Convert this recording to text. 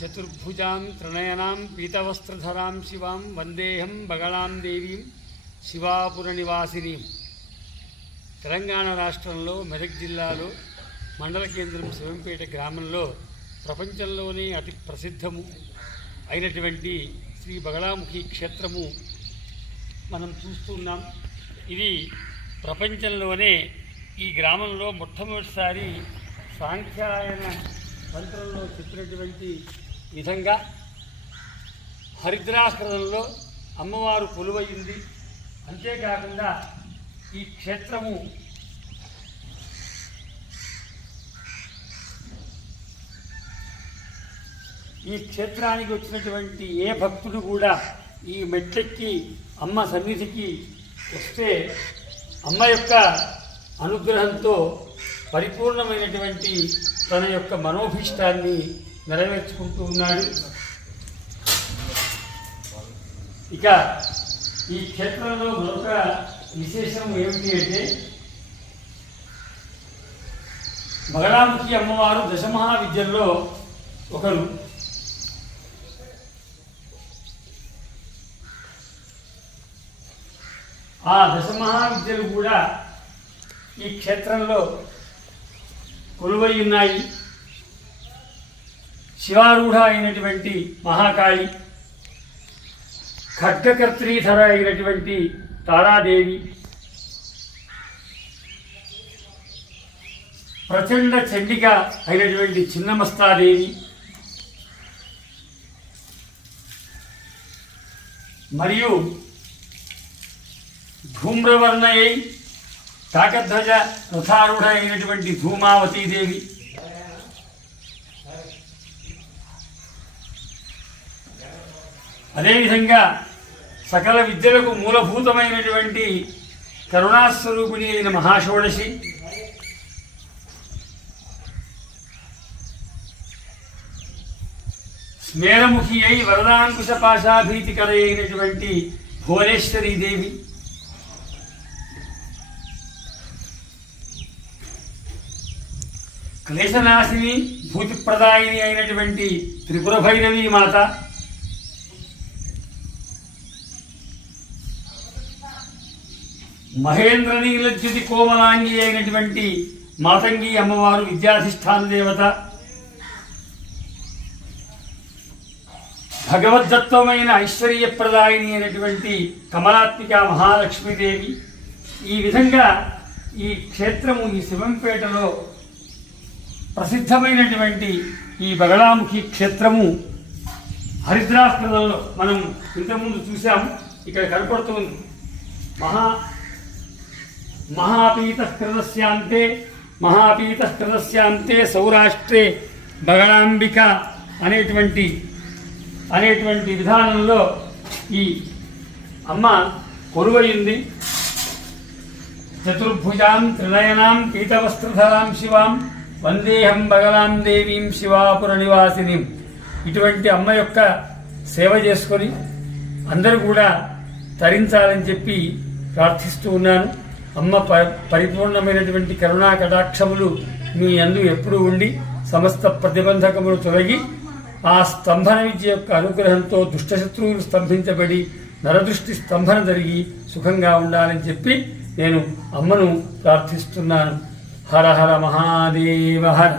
చతుర్భుజాం త్రినయనాం పీతవస్త్రధరాం శివాం వందేహం బగళాం దేవీం శివాపుర నివాసినీం తెలంగాణ రాష్ట్రంలో మెదక్ జిల్లాలో మండల కేంద్రం శివంపేట గ్రామంలో ప్రపంచంలోనే అతి ప్రసిద్ధము అయినటువంటి శ్రీ బగళాముఖి క్షేత్రము మనం చూస్తున్నాం ఇది ప్రపంచంలోనే ఈ గ్రామంలో మొట్టమొదటిసారి సాంఖ్యాయన మంత్రంలో చెప్పినటువంటి విధంగా హరిద్రాశ్రమంలో అమ్మవారు కొలువయ్యింది. అంతేకాకుండా ఈ క్షేత్రము ఈ క్షేత్రానికి వచ్చినటువంటి ఏ భక్తుడు కూడా ఈ మెట్లెక్కి అమ్మ సన్నిధికి వస్తే అమ్మ యొక్క అనుగ్రహంతో పరిపూర్ణమైనటువంటి తన యొక్క మనోభీష్టాన్ని నెరవేర్చుకుంటూ ఉన్నాడు. ఇక ఈ క్షేత్రంలో మరొక విశేషం ఏమిటి అంటే మగడాముఖి అమ్మవారు దశమహా విద్యల్లో ఒకరు. ఆ దశమహా విద్యలు కూడా ఈ క్షేత్రంలో కొలువై ఉన్నాయి. శివారూఢ అయినటువంటి మహాకాళి ఖడ్గకర్త్రీధర అయినటువంటి తారాదేవి ప్రచండ చండిక అయినటువంటి చిన్నమస్తాదేవి మరియు ధూమ్రవర్ణయై కాకధ్వజ రథారూఢ అయినటువంటి ధూమావతీదేవి అదేవిధంగా సకల విద్యలకు మూలభూతమైనటువంటి కరుణాస్వరూపిణి అయిన మహాషోడశి. స్మేరముఖి అయి వరదాంకుశ పాశాభీతికర అయినటువంటి భువనేశ్వరీదేవి క్లేశనాశిని భూతిప్రదాయిని అయినటువంటి త్రిపుర భైరవీ మాత. మహేంద్ర నీలజ్యుతి కోమలాంగి అయినటువంటి మాతంగి అమ్మవారు విద్యాధిష్టాన దేవత. భగవద్దత్వమైన ఐశ్వర్యప్రదాయిని అయినటువంటి కమలాత్మిక మహాలక్ష్మీదేవి ఈ విధంగా ఈ క్షేత్రము ఈ శివంపేటలో ప్రసిద్ధమైనటువంటి ఈ బగళాముఖి క్షేత్రము హరిద్రాస్పదంలో మనం ఇంతకుముందు చూసాము ఇక్కడ కనపడుతుంది మహా మహాపీత కృతస్యాంతే మహాపీత సౌరాష్ట్రే బగళాంబిక అనేటువంటి అనేటువంటి విధానంలో ఈ అమ్మ కొలువయింది చతుర్భుజాం త్రినయనాం పీతవస్త్రధరాం శివాం వందేహం బగలాం దేవీం శివాపుర నివాసినిం. ఇటువంటి అమ్మ యొక్క సేవ చేసుకొని అందరూ కూడా తరించాలని చెప్పి ప్రార్థిస్తూ ఉన్నాను. అమ్మ ప పరిపూర్ణమైనటువంటి కరుణా కటాక్షములు మీ అందు ఎప్పుడు ఉండి సమస్త ప్రతిబంధకములు తొలగి ఆ స్తంభన విద్య యొక్క అనుగ్రహంతో దుష్టశత్రువులు స్తంభించబడి నరదృష్టి స్తంభన జరిగి సుఖంగా ఉండాలని చెప్పి నేను అమ్మను ప్రార్థిస్తున్నాను. హర హర మహాదేవ హర.